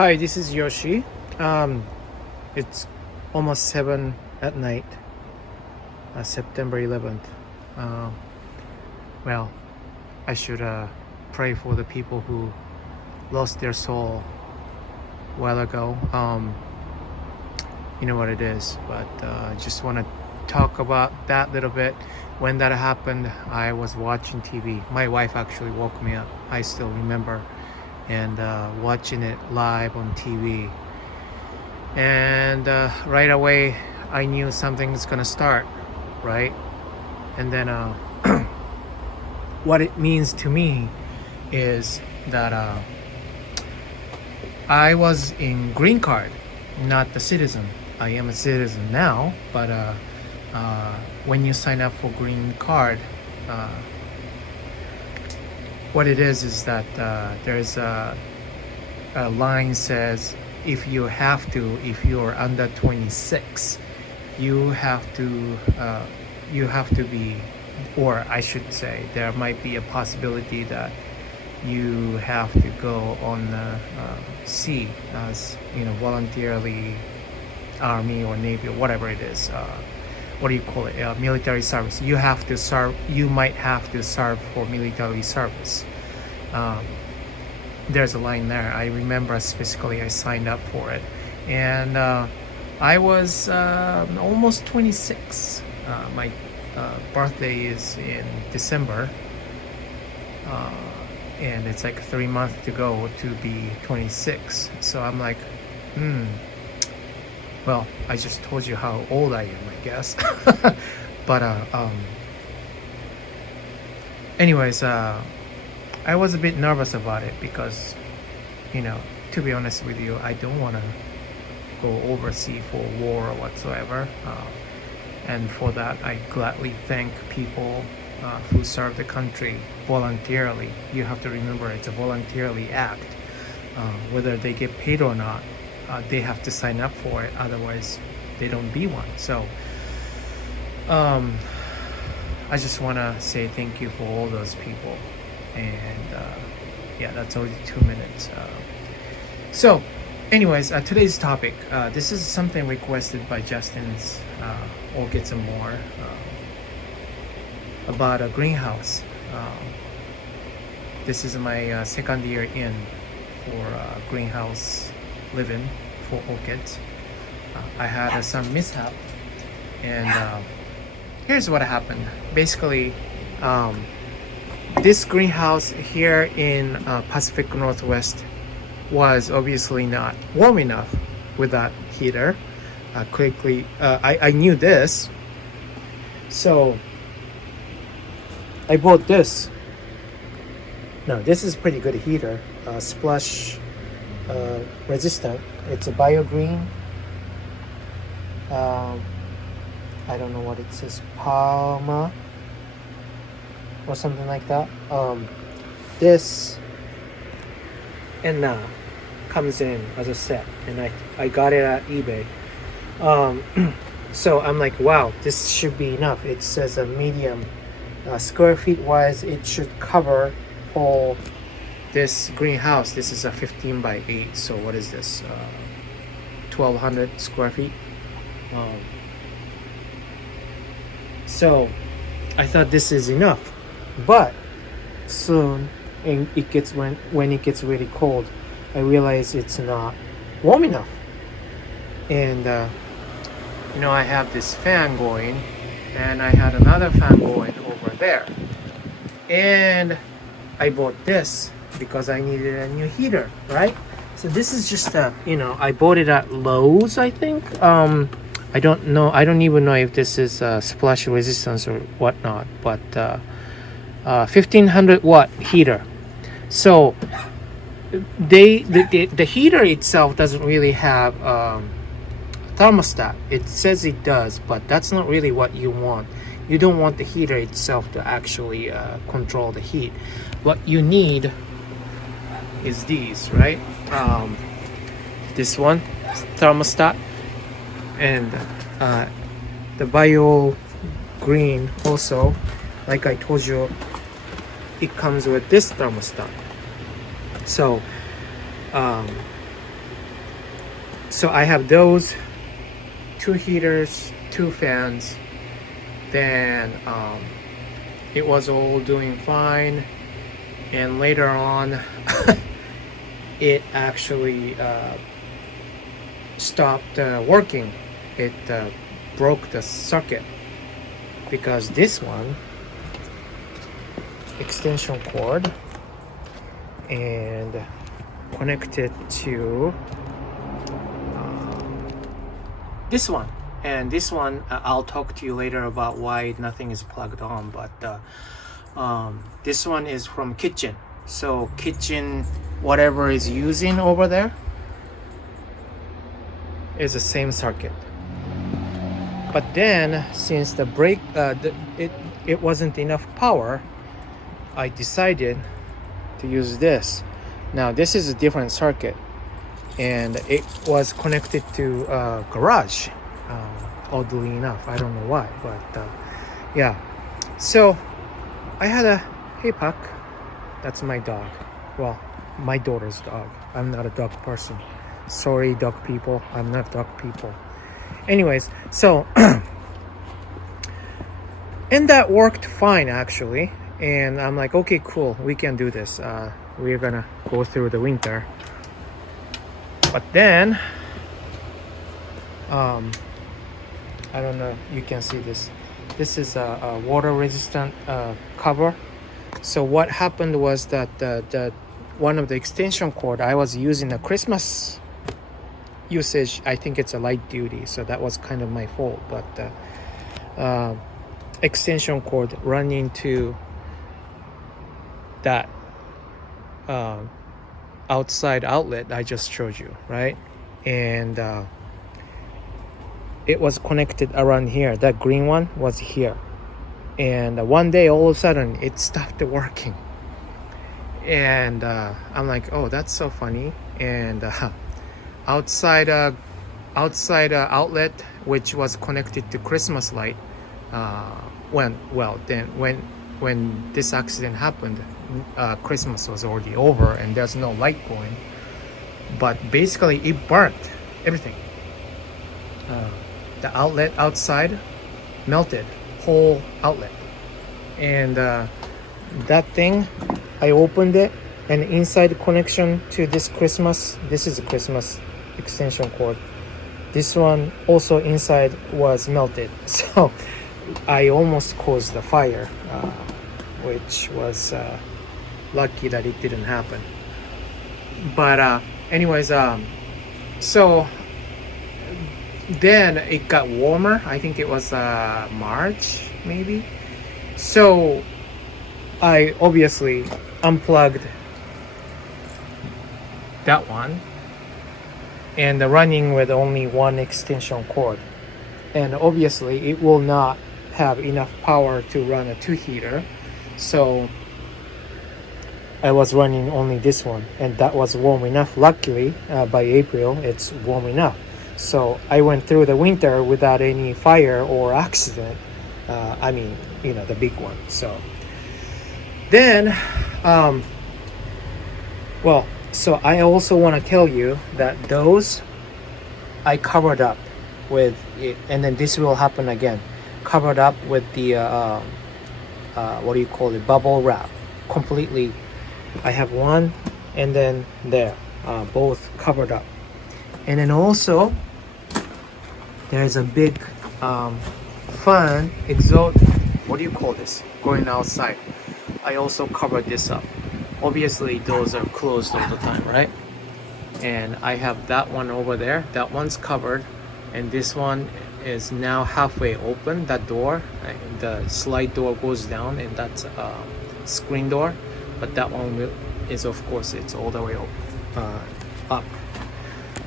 Hi, this is Yoshi. It's almost 7 at night, September 11th. Uh, well, I should pray for the people who lost their soul a while ago. You know what it is, but I just want to talk about that a little bit. When that happened, I was watching TV. My wife actually woke me up. I still remember. And watching it live on TV, and right away I knew something's gonna start, right? And then what it means to me is that I was in green card, not the citizen. I am a citizen now, but when you sign up for green card, what it is that there's a line says if you're under 26, you have to be, or I should say there might be a possibility that you have to go on sea as voluntarily, army or navy or whatever it is. What do you call it? Military service. You have to serve. You might have to serve for military service. There's a line there. I remember specifically I signed up for it, and I was almost 26. My birthday is in December, and it's like 3 months to go to be 26. So I'm like, well, I just told you how old I am, I guess. But anyways, I was a bit nervous about it because, to be honest with you, I don't want to go overseas for war or whatsoever. And for that, I gladly thank people who serve the country voluntarily. You have to remember it's a voluntarily act. Whether they get paid or not, they have to sign up for it. Otherwise, they don't be one. So, I just want to say thank you for all those people. And yeah, that's already 2 minutes. So anyways, today's topic, this is something requested by Justin's Orchids and More, about a greenhouse. This is my second year in for greenhouse living for orchids. I had some mishap, and here's what happened. Basically, this greenhouse here in Pacific Northwest was obviously not warm enough with that heater. Quickly, I knew this, so I bought this. Now this is pretty good heater, splash resistant. It's a biogreen. I don't know what it says, Palma or something like that. This and comes in as a set, and I got it at eBay. So I'm like, wow, this should be enough. It says a medium, square feet wise, it should cover all this greenhouse. This is a 15 by 8, so what is this, 1200 square feet. So I thought this is enough, but soon, and when it gets really cold, I realize it's not warm enough. And I have this fan going, and I had another fan going over there, and I bought this because I needed a new heater, right? So this is just I bought it at Lowe's, I think. I don't know. I don't even know if this is splash resistance or whatnot, but 1500 watt heater. So the heater itself doesn't really have thermostat. It says it does, but that's not really what you want. You don't want the heater itself to actually control the heat. What you need is these, right? This one, thermostat, and the bio green also, like I told you, it comes with this thermostat. So So I have those 2 heaters, 2 fans. Then it was all doing fine, and later on it actually stopped working. It broke the circuit because this one extension cord and connected to this one. And this one, I'll talk to you later about why nothing is plugged on, but this one is from kitchen. So kitchen, whatever is using over there is the same circuit. But then, since the break, it wasn't enough power, I decided to use this. Now this is a different circuit, and it was connected to garage. Oddly enough, I don't know why, but yeah. So I had a hey puck. That's my dog. Well, my daughter's dog. I'm not a dog person. Sorry, dog people. I'm not dog people. Anyways, so and that worked fine actually. And I'm like, okay, cool. We can do this. We're gonna go through the winter. But then, I don't know if you can see this. This is a water resistant cover. So what happened was that the one of the extension cord, I was using a Christmas usage. I think it's a light duty, so that was kind of my fault. But extension cord run into that outside outlet I just showed you, right? And it was connected around here. That green one was here, and one day all of a sudden it stopped working, and I'm like, oh, that's so funny. And outside outlet, which was connected to Christmas light, when this accident happened, Christmas was already over and there's no light going, but basically it burnt everything. The outlet outside melted, whole outlet. And that thing, I opened it, and inside connection to this is a Christmas extension cord. This one also inside was melted. So I almost caused the fire, which was lucky that it didn't happen. But anyways, so then it got warmer. I think it was March maybe. So I obviously unplugged that one and running with only one extension cord, and obviously it will not have enough power to run a 2 heater. So I was running only this one, and that was warm enough. Luckily, by April it's warm enough. So I went through the winter without any fire or accident. I mean, you know, the big one. So then, so I also want to tell you that those I covered up with it, and then this will happen again. Covered up with the what do you call it? Bubble wrap, completely. I have one, and then there, both covered up, and then also there's a big fan exhaust. What do you call this? Going outside. I also covered this up. Obviously, those are closed all the time, right? And I have that one over there. That one's covered, and this one is now halfway open. That door, the slide door goes down, and that's a screen door. But that one is, of course, it's all the way up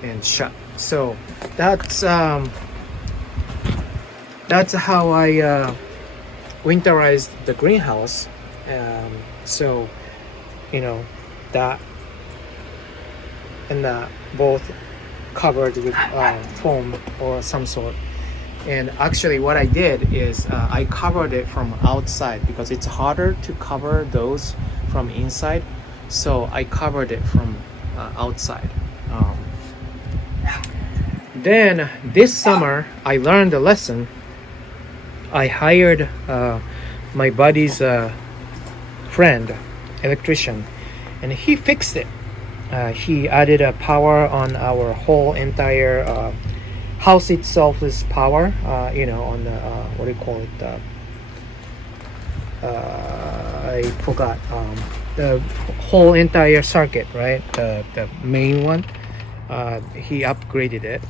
and shut. So that's how I winterized the greenhouse. So you know, that and both covered with foam or some sort. And actually what I did is I covered it from outside because it's harder to cover those from inside. So I covered it from outside. Then this summer I learned a lesson. I hired my buddy's friend, electrician, and he fixed it. He added a power on our whole entire house itself is power. On the what do you call it? I forgot. The whole entire circuit, right? The main one. He upgraded it.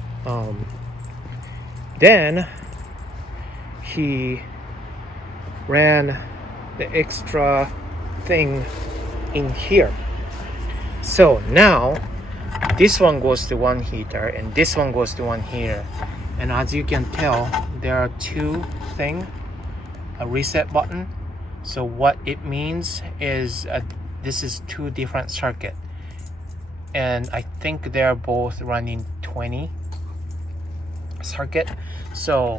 Then he ran the extra thing in here. So now this one goes to one heater and this one goes to one heater. And as you can tell, there are two things, a reset button. So what it means is this is two different circuits. And I think they're both running 20 circuit. So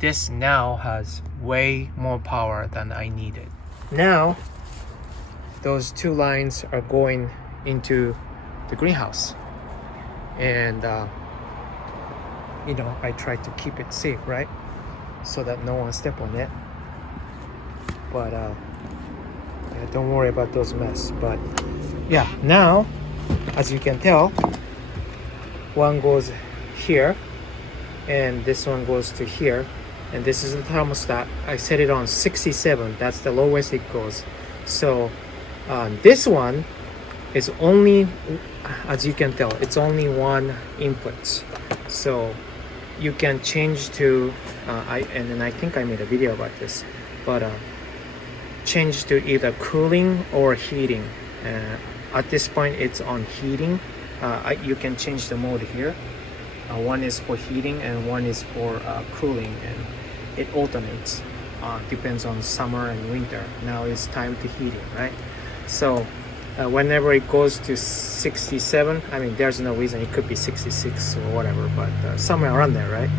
this now has way more power than I needed. Now those two lines are going into the greenhouse, and I try to keep it safe, right, so that no one step on it. But don't worry about those mess. But yeah, now as you can tell, one goes here and this one goes to here, and this is the thermostat. I set it on 67. That's the lowest it goes. So this one is only, as you can tell, it's only one input. So you can change to and I think I made a video about this, but change to either cooling or heating. At this point it's on heating. You can change the mode here. One is for heating and one is for cooling, and it alternates. Depends on summer and winter. Now it's time to heating, right? So whenever it goes to 67, I mean, there's no reason it could be 66 or whatever, but somewhere around there, right?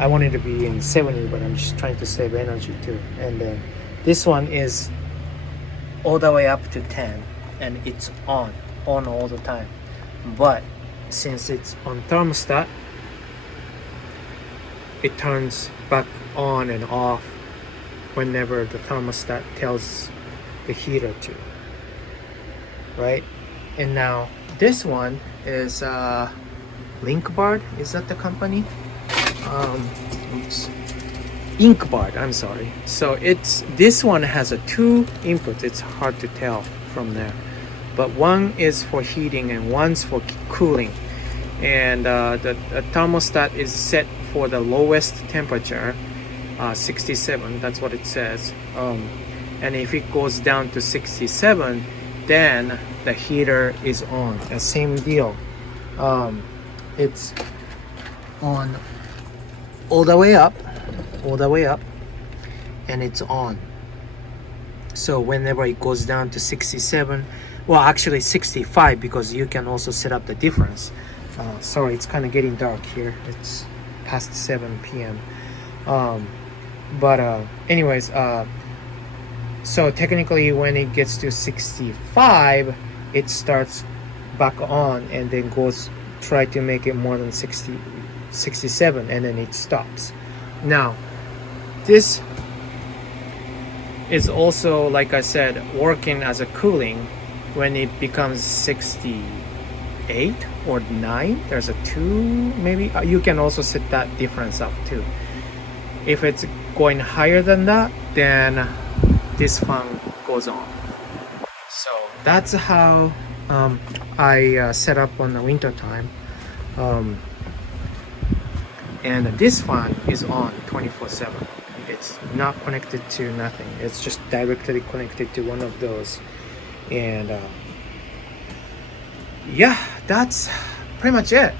I wanted to be in 70, but I'm just trying to save energy too. And then this one is all the way up to 10, and it's on all the time. But since it's on thermostat, it turns back on and off whenever the thermostat tells the heater to, right? And now this one is Linkbard. Is that the company? Inkbard, I'm sorry. So this one has a two inputs. It's hard to tell from there, but one is for heating and one's for cooling. And the thermostat is set for the lowest temperature, 67. That's what it says. And if it goes down to 67, then the heater is on. The same deal. It's on all the way up, and it's on. So whenever it goes down to 67, well, actually 65, because you can also set up the difference. Sorry, it's kind of getting dark here. It's past 7 p.m. Anyways, so technically when it gets to 65, it starts back on and then goes, try to make it more than 67, and then it stops. Now this is also, like I said, working as a cooling. When it becomes 68 or 9, there's a 2 maybe. You can also set that difference up too. If it's going higher than that, then this fan goes on. So that's how I set up on the winter time. And this fan is on 24/7. It's not connected to nothing. It's just directly connected to one of those. And yeah, that's pretty much it.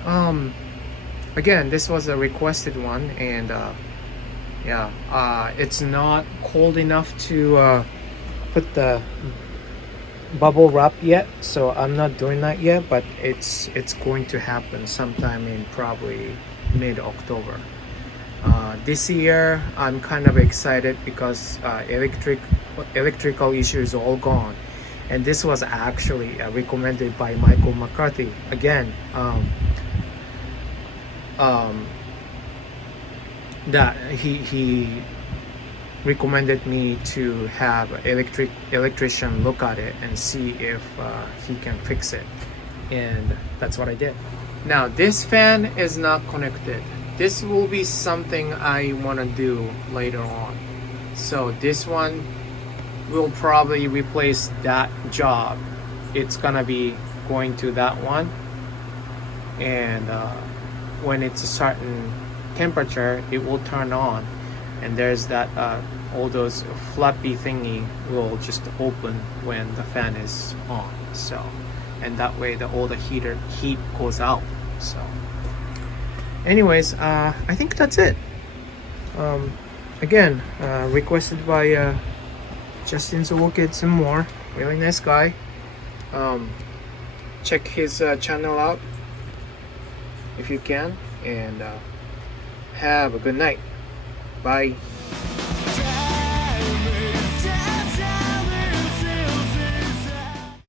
Again, this was a requested one, and it's not cold enough to put the bubble wrap yet, so I'm not doing that yet, but it's going to happen sometime in probably mid-October. This year I'm kind of excited because electrical issue is all gone, And this was actually recommended by Michael McCarthy. Again, that he recommended me to have electrician look at it and see if he can fix it, and that's what I did. Now this fan is not connected. This will be something I want to do later on. So this one will probably replace that job. It's gonna be going to that one, and when it's a certain temperature it will turn on, and there's that all those flappy thingy will just open when the fan is on. So, and that way all the heat goes out. So anyways, I think that's it. Again, requested by Justin's Orchids and more. Really nice guy. Check his channel out if you can, and have a good night. Bye.